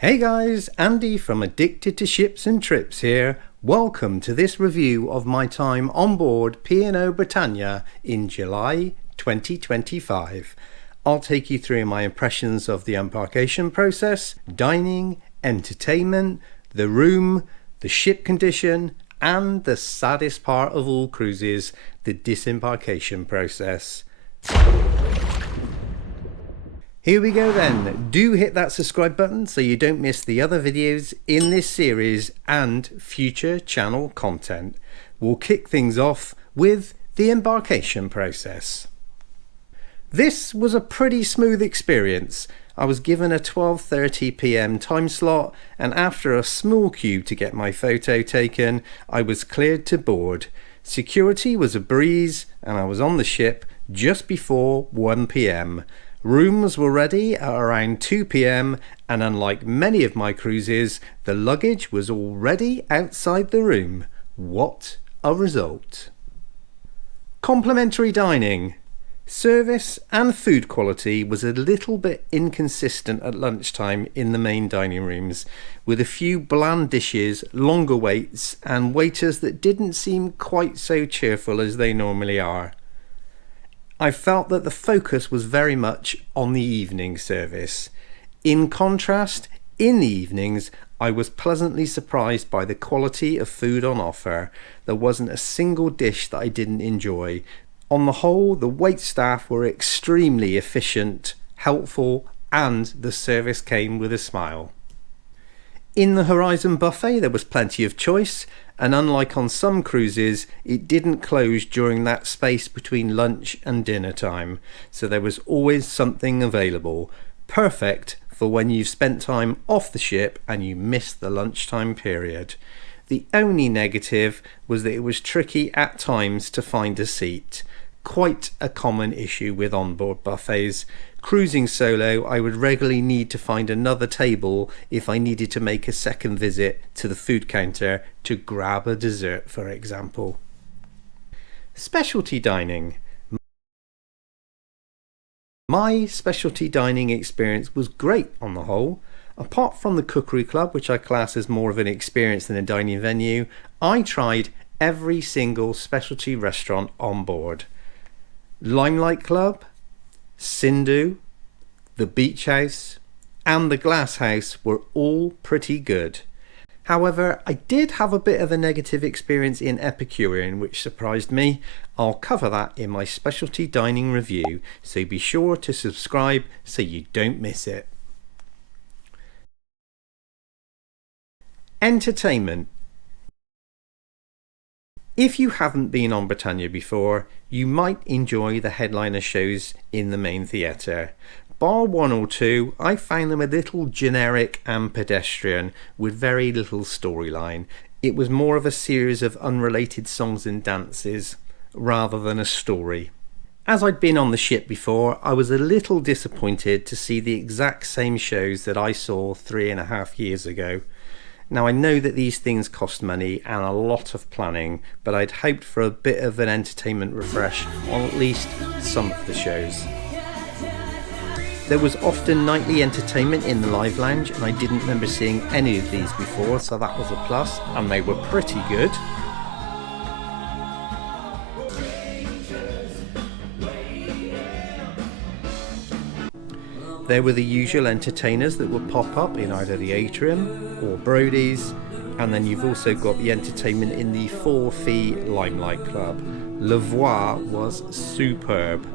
Hey guys, Andy from Addicted to Ships and Trips here. Welcome to this review of my time on board P&O Britannia in July 2025. I'll take you through my impressions of the embarkation process, dining, entertainment, the room, the ship condition, and the saddest part of all cruises, the disembarkation process. Here we go then. Do hit that subscribe button so you don't miss the other videos in this series and future channel content. We'll kick things off with the embarkation process. This was a pretty smooth experience. I was given a 12:30 p.m. time slot, and after a small queue to get my photo taken, I was cleared to board. Security was a breeze and I was on the ship just before 1 p.m. Rooms were ready at around 2 p.m. and unlike many of my cruises, the luggage was already outside the room. What a result! Complimentary dining. Service and food quality was a little bit inconsistent at lunchtime in the main dining rooms, with a few bland dishes, longer waits, and waiters that didn't seem quite so cheerful as they normally are. I felt that the focus was very much on the evening service. In contrast, in the evenings, I was pleasantly surprised by the quality of food on offer. There wasn't a single dish that I didn't enjoy. On the whole, the wait staff were extremely efficient, helpful, and the service came with a smile. In the Horizon buffet there was plenty of choice, and unlike on some cruises, it didn't close during that space between lunch and dinner time, so there was always something available, perfect for when you've spent time off the ship and you missed the lunchtime period. The only negative was that it was tricky at times to find a seat. Quite a common issue with onboard buffets. Cruising solo, I would regularly need to find another table if I needed to make a second visit to the food counter to grab a dessert, for example. Specialty dining. My specialty dining experience was great on the whole. Apart from the cookery club, which I class as more of an experience than a dining venue, I tried every single specialty restaurant on board. Limelight Club, Sindhu, the Beach House, and the Glass House were all pretty good. However, I did have a bit of a negative experience in Epicurean, which surprised me. I'll cover that in my specialty dining review, so be sure to subscribe so you don't miss it. Entertainment. If you haven't been on Britannia before, you might enjoy the headliner shows in the main theatre. Bar 1 or 2, I found them a little generic and pedestrian with very little storyline. It was more of a series of unrelated songs and dances rather than a story. As I'd been on the ship before, I was a little disappointed to see the exact same shows that I saw 3.5 years ago. Now I know that these things cost money and a lot of planning, but I'd hoped for a bit of an entertainment refresh on at least some of the shows. There was often nightly entertainment in the live lounge, and I didn't remember seeing any of these before, so that was a plus, and they were pretty good. There were the usual entertainers that would pop up in either the atrium or Brody's, and then you've also got the entertainment in the 4-fee Limelight Club. Le Voir was superb.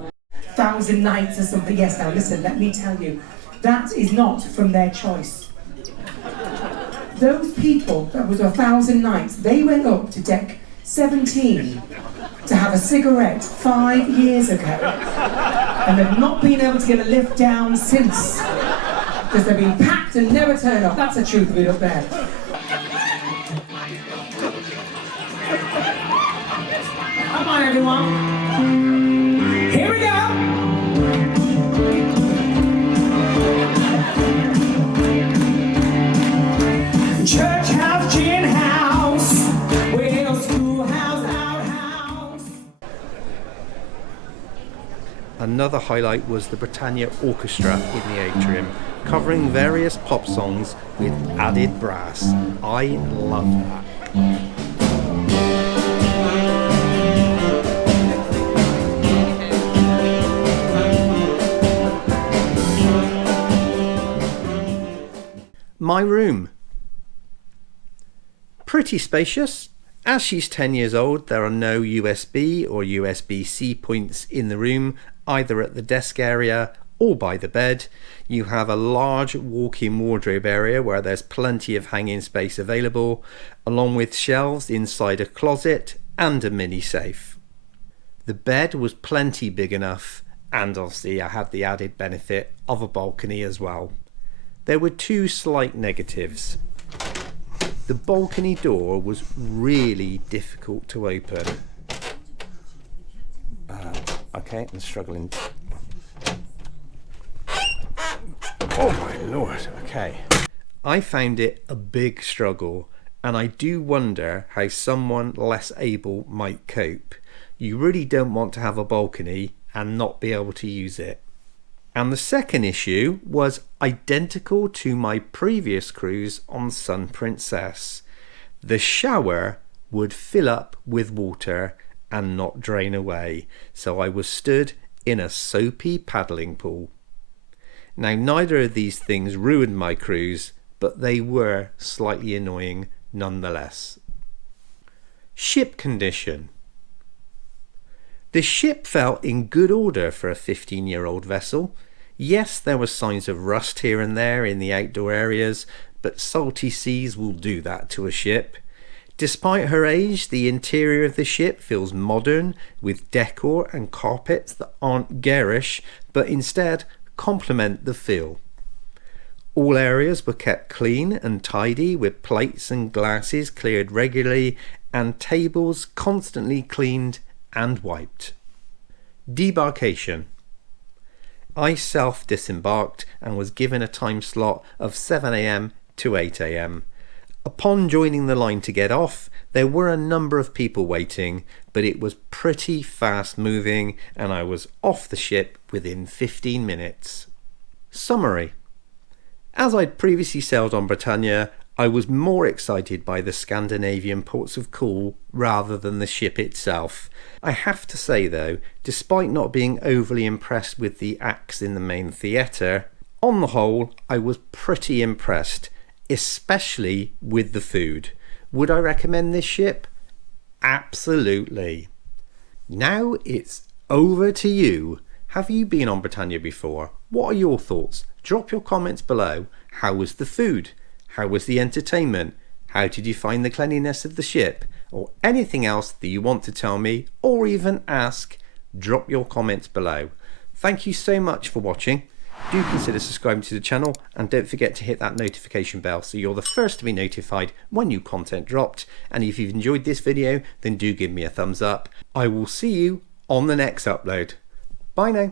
1,000 nights or something. Yes, now listen, let me tell you, that is not from their choice. Those people, that was 1,000 nights, they went up to deck 17 to have a cigarette 5 years ago, and they've not been able to get a lift down since, because they've been packed and never turn up. That's the truth of it up there. Come on, everyone. Here we go. Church house, gin house, well, schoolhouse, outhouse. Another highlight was the Britannia Orchestra in the atrium. covering various pop songs with added brass. I love that. My room. Pretty spacious. As she's 10 years old, there are no USB or USB-C points in the room, either at the desk area or by the bed. You have a large walk-in wardrobe area where there's plenty of hanging space available, along with shelves inside a closet and a mini safe. The bed was plenty big enough, and obviously I had the added benefit of a balcony as well. There were two slight negatives. The balcony door was really difficult to open. Okay, I'm struggling. Oh my lord, okay. I found it a big struggle, and I do wonder how someone less able might cope. You really don't want to have a balcony and not be able to use it. And the second issue was identical to my previous cruise on Sun Princess. The shower would fill up with water and not drain away, so I was stood in a soapy paddling pool. Now, neither of these things ruined my cruise, but they were slightly annoying nonetheless. Ship condition. The ship felt in good order for a 15-year-old vessel. Yes, there were signs of rust here and there in the outdoor areas, but salty seas will do that to a ship. Despite her age, the interior of the ship feels modern, with decor and carpets that aren't garish, but instead complement the feel. All areas were kept clean and tidy, with plates and glasses cleared regularly and tables constantly cleaned and wiped. Debarkation. I self-disembarked and was given a time slot of 7 AM to 8 AM. Upon joining the line to get off, there were a number of people waiting, but it was pretty fast moving and I was off the ship within 15 minutes. Summary. As I'd previously sailed on Britannia, I was more excited by the Scandinavian ports of call rather than the ship itself. I have to say though, despite not being overly impressed with the acts in the main theatre, on the whole I was pretty impressed, especially with the food. Would I recommend this ship? Absolutely. Now it's over to you. Have you been on Britannia before? What are your thoughts? Drop your comments below. How was the food? How was the entertainment? How did you find the cleanliness of the ship? Or anything else that you want to tell me or even ask, drop your comments below. Thank you so much for watching. Do consider subscribing to the channel and don't forget to hit that notification bell so you're the first to be notified when new content dropped. And if you've enjoyed this video, then do give me a thumbs up. I will see you on the next upload. Bye now.